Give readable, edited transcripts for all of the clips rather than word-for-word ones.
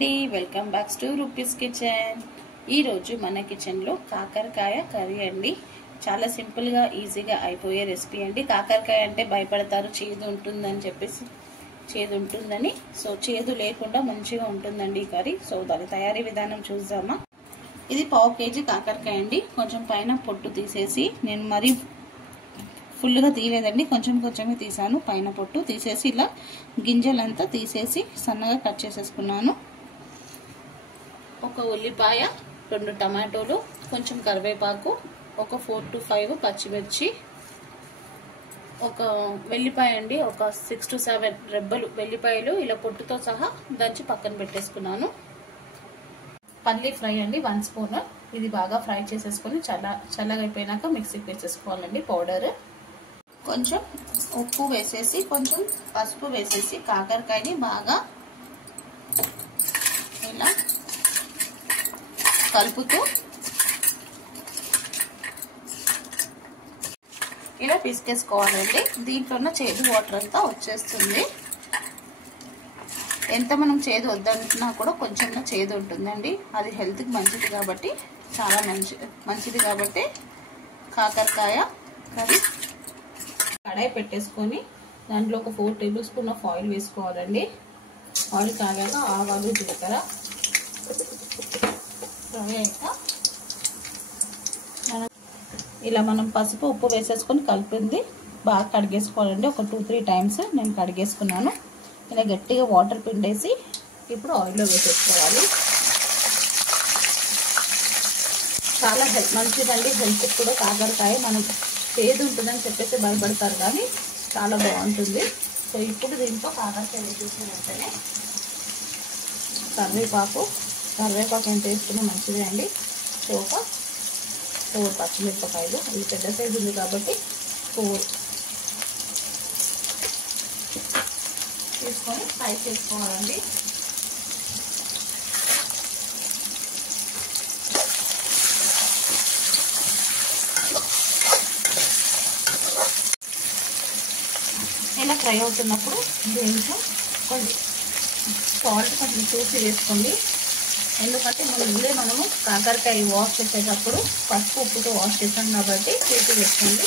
అండి, welcome back to rupees kitchen. ఈరోజు మన కిచెన్లో కాకరకాయ కర్రీ అండి. చాలా సింపుల్గా ఈజీగా అయిపోయే రెసిపీ అండి. కాకరకాయ అంటే భయపడతారు, చేదు ఉంటుందని చెప్పేసి. చేదు ఉంటుందని, సో చేదు లేకుండా మంచిగా ఉంటుందండి ఈ కర్రీ. సో దాని తయారీ విధానం చూద్దామా. ఇది 1/2 kg కాకరకాయ అండి. కొంచెం పైన పొట్టు తీసేసి, నేను మరీ ఫుల్గా తీయలేదండి, కొంచెం కొంచెమే తీసాను. పైన పొట్టు తీసేసి ఇలా గింజలంతా తీసేసి సన్నగా కట్ చేసేసుకున్నాను. ఒక ఉల్లిపాయ, 2 టమాటోలు, కొంచెం కరివేపాకు, ఒక 4 to 5 పచ్చిమిర్చి, ఒక వెల్లిపాయ అండి, ఒక 6 to 7 రెబ్బలు వెల్లిపాయలు ఇలా పొట్టుతో సహా దంచి పక్కన పెట్టేసుకున్నాను. పల్లీ ఫ్రై అండి, 1 స్పూన్. ఇది బాగా ఫ్రై చేసేసుకొని చల్లగా అయిపోయినాక మిక్సీకి వేసేసుకోవాలండి పౌడర్. కొంచెం ఉప్పు వేసేసి, కొంచెం పసుపు వేసేసి కాకరకాయని బాగా ఇలా కలుపుతూ ఇలా పిసికేసుకోవాలండి. దీంట్లోనే చేదు వాటర్ అంతా వచ్చేస్తుంది. ఎంత మనం చేదు వద్దనుకున్నా కూడా కొంచెం చేదు ఉంటుందండి. అది హెల్త్కి మంచిది కాబట్టి, చాలా మంచిది కాబట్టి కాకరకాయ కర్రీ. కడాయి పెట్టేసుకొని దాంట్లో ఒక 4 టేబుల్ స్పూన్ ఆఫ్ ఆయిల్ వేసుకోవాలండి. ఆయిల్ కాగాక ఆవాలు, జీలకర్ర ఫ్రై అయ్యాక ఇలా మనం పసుపు, ఉప్పు వేసేసుకొని కలిపింది బాగా కడిగేసుకోవాలండి. ఒక 2-3 టైమ్స్ నేను కడిగేసుకున్నాను. ఇలా గట్టిగా వాటర్ పిండేసి ఇప్పుడు ఆయిల్లో వేసేసుకోవాలి. చాలా మంచిదండి హెల్త్కి కూడా కాకరకాయ. మనం చేదు ఉంటుందని చెప్పేసి భయపడతారు కానీ చాలా బాగుంటుంది. సో ఇప్పుడు దీంట్లో కాకరకాయ వేసేసిన వెంటనే కరివేపాకు ఎంత వేసుకున్నా మంచిదే అండి. సో ఒక 4 పచ్చిమిరపకాయలు, ఇది పెద్ద సైజు ఉంది కాబట్టి 4 తీసుకొని ఫ్రై చేసుకోవాలండి. ఇలా ఫ్రై అవుతున్నప్పుడు దీంట్లో కొంచెం సాల్ట్ కొంచెం చూసి వేసుకోండి. ఎందుకంటే ముందే మనము కాకరకాయ వాష్ చేసేటప్పుడు పసుపు, ఉప్పుతో వాష్ చేసాం కాబట్టి చూసి వేసుకోండి.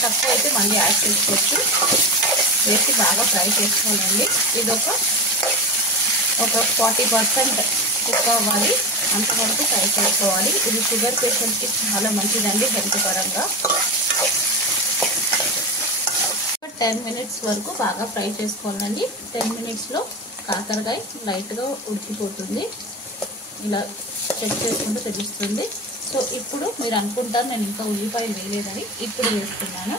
తక్కువ అయితే మళ్ళీ యాడ్ చేసుకోవచ్చు. వేసి బాగా ఫ్రై చేసుకోవాలండి. ఇది ఒక 40% కుక్ అవ్వాలి, అంతవరకు ఫ్రై చేసుకోవాలి. ఇది షుగర్ పేషెంట్కి చాలా మంచిదండి హెల్త్ పరంగా. 10 minutes వరకు బాగా ఫ్రై చేసుకోవాలండి. 10 minutesలో కాకరకాయ లైట్గా ఉడికిపోతుంది. ఇలా చెక్ చేసుకుంటూ తెలుస్తుంది. సో ఇప్పుడు మీరు అనుకుంటారు నేను ఇంకా ఉల్లిపాయలు వేయలేదని, ఇప్పుడు వేస్తున్నాను.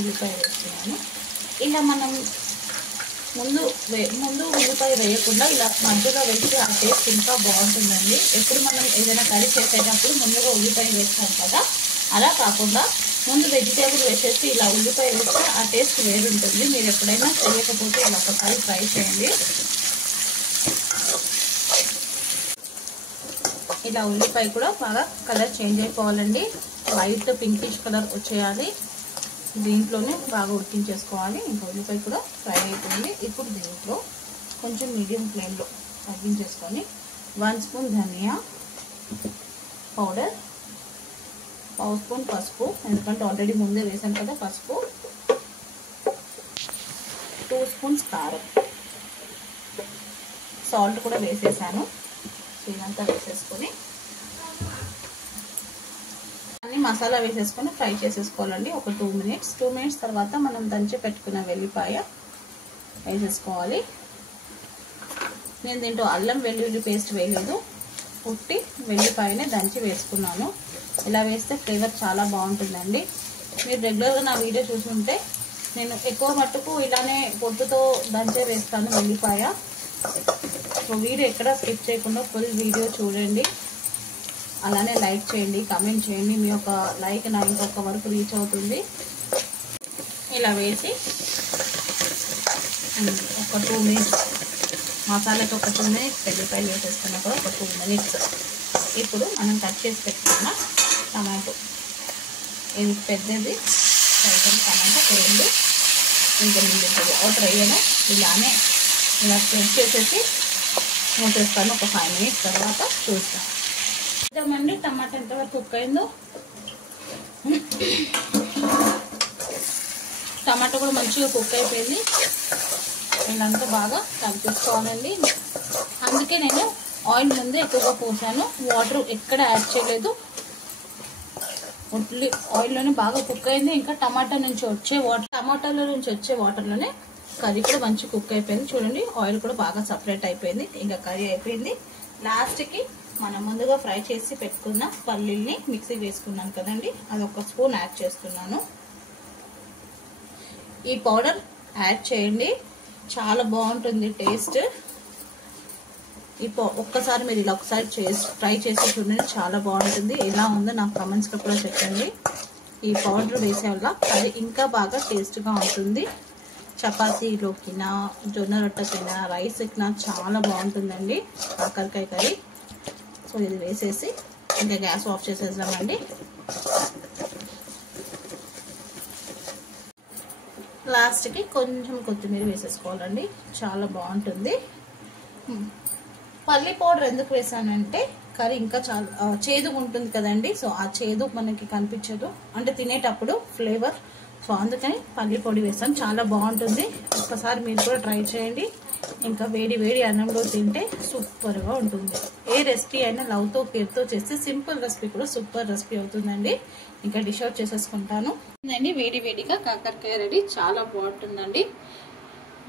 ఉల్లిపాయ వేస్తున్నాను. ఇలా మనం ముందు ఉల్లిపాయ వేయకుండా ఇలా మధ్యలో వేస్తే ఆ టేస్ట్ ఇంకా బాగుంటుందండి. ఎప్పుడు మనం ఏదైనా కర్రీ చేసేటప్పుడు ముందుగా ఉల్లిపాయ వేస్తాం కదా, అలా కాకుండా ముందు వెజిటేబుల్ వేసేసి ఇలా ఉల్లిపాయ వేస్తే ఆ టేస్ట్ వేరుంటుంది. మీరు ఎప్పుడైనా చేయకపోతే ఇలా ఒకసారి ట్రై చేయండి. ఇలా ఉల్లిపాయ కూడా బాగా కలర్ చేంజ్ అయిపోవాలండి. వైట్ పింకిష్ కలర్ వచ్చేయాలి. దీంట్లోనే బాగా ఉడికించేసుకోవాలి. ఇంకా ఉల్లిపాయ కూడా ఫ్రై అయిపోయింది. ఇప్పుడు దీంట్లో కొంచెం మీడియం ఫ్లేమ్లో తగ్గించేసుకొని 1 స్పూన్ ధనియా పౌడర్, 1 స్పూన్ పసుపు, ఎందుకంటే ఆల్రెడీ ముందే వేసాను కదా పసుపు, 2 స్పూన్స్ కారం, సాల్ట్ కూడా వేసేసాను. ఇదంతా వేసేసుకొని అన్ని మసాలా వేసేసుకొని ఫ్రై చేసేసుకోవాలండి. ఒక 2 minutes. 2 minutes తర్వాత మనం దంచి పెట్టుకున్న వెల్లిపాయ వేసేసుకోవాలి. నేను దీంట్లో అల్లం వెల్లుల్లి పేస్ట్ వేయలేదు, పుట్టి వెల్లిపాయనే దంచి వేసుకున్నాను. ఇలా వేస్తే ఫ్లేవర్ చాలా బాగుంటుందండి. మీరు రెగ్యులర్గా నా వీడియో చూసుంటే నేను ఎక్కువ మట్టుకు ఇలానే పొట్టుతో దంచే వేస్తాను వెల్లిపాయ. సో వీడియో ఎక్కడ స్కిప్ చేయకుండా ఫుల్ వీడియో చూడండి. అలానే లైక్ చేయండి, కమెంట్ చేయండి. మీ యొక్క లైక్ నా ఇంకొక వరకు రీచ్ అవుతుంది. ఇలా వేసి ఒక 2 minutes మసాలాకి ఒక 2 minutes వెల్లిపాయలు వేసేసుకున్నా కూడా ఒక 2 minutes. ఇప్పుడు మనం కట్ చేసి పెట్టుకున్న టమాటో, ఇది పెద్దది టమాటో 2 ఇంకా ముందు వాటర్ వేయను, ఇలానే ఇలా స్ప్రెడ్ చేసేసి మూసేస్తాను. ఒక 5 మినిట్స్ తర్వాత చూస్తాను. చూద్దామండి టమాటా ఎంతవరకు కుక్ అయిందో. టమాటా కూడా మంచిగా కుక్ అయిపోయింది. ఇదంతా బాగా కలిపేసుకోవాలండి. అందుకే నేను ఆయిల్ ముందే ఎక్కువగా పోసాను, వాటర్ ఎక్కడ యాడ్ చేయలేదు. ఓన్లీ ఆయిల్లోనే బాగా కుక్ అయింది. ఇంకా టమాటాలో నుంచి వచ్చే వాటర్లోనే కర్రీ కూడా మంచి కుక్ అయిపోయింది. చూడండి ఆయిల్ కూడా బాగా సపరేట్ అయిపోయింది. ఇంకా కర్రీ అయిపోయింది. లాస్ట్కి మనం ముందుగా ఫ్రై చేసి పెట్టుకున్న పల్లీల్ని మిక్సీ వేసుకున్నాను కదండి, అది 1 స్పూన్ యాడ్ చేస్తున్నాను. ఈ పౌడర్ యాడ్ చేయండి, చాలా బాగుంటుంది టేస్ట్. ఒక్కసారి మీరు ఇలా ఒకసారి ట్రై చేసి చూడండి, చాలా బాగుంటుంది. ఎలా ఉందో నాకు కమెంట్స్లో కూడా చెప్పండి. ఈ పౌడర్ వేసే వల్ల కర్రీ ఇంకా బాగా టేస్ట్గా ఉంటుంది. చపాతీలోకినా, జొన్న రొట్టెకినా, రైస్కినా చాలా బాగుంటుందండి కాకరకాయ కర్రీ. సో ఇది వేసేసి ఇంకా గ్యాస్ ఆఫ్ చేసేద్దామండి. లాస్ట్కి కొంచెం కొత్తిమీర వేసేసుకోవాలండి, చాలా బాగుంటుంది. పల్లి పౌడర్ ఎందుకు వేసానంటే కర్రీ ఇంకా చాలా చేదుగా ఉంటుంది కదండి. సో ఆ చేదు మనకి కనిపించదు, అంటే తినేటప్పుడు ఫ్లేవర్. సో అందుకని పల్లి పొడి వేసాను, చాలా బాగుంటుంది. ఒక్కసారి మీరు కూడా ట్రై చేయండి. ఇంకా వేడి వేడి అన్నంలో తింటే సూపర్గా ఉంటుంది. ఏ రెసిపీ అయినా లవ్తో కేర్తో చేస్తే సింపుల్ రెసిపీ కూడా సూపర్ రెసిపీ అవుతుందండి. ఇంకా డిష్ అవుట్ చేసేసుకుంటాను. వేడి వేడిగా కాకరకాయ రెడీ, చాలా బాగుంటుందండి.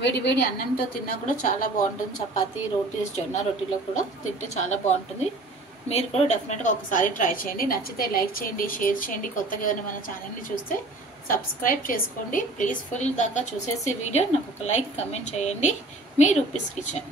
వేడి వేడి అన్నంతో తిన్నా కూడా చాలా బాగుంటుంది. చపాతీ, రోటీస్, జొన్న రొట్టెలో కూడా తింటే చాలా బాగుంటుంది. మీరు కూడా డెఫినెట్గా ఒకసారి ట్రై చేయండి. నచ్చితే లైక్ చేయండి, షేర్ చేయండి. కొత్తగా ఏదైనా మన ఛానల్ని చూస్తే సబ్స్క్రైబ్ చేసుకోండి. ప్లీజ్ ఫుల్ దాకా చూసేసి వీడియో నాకు ఒక లైక్, కమెంట్ చేయండి. మీ రూపీస్ కిచెన్.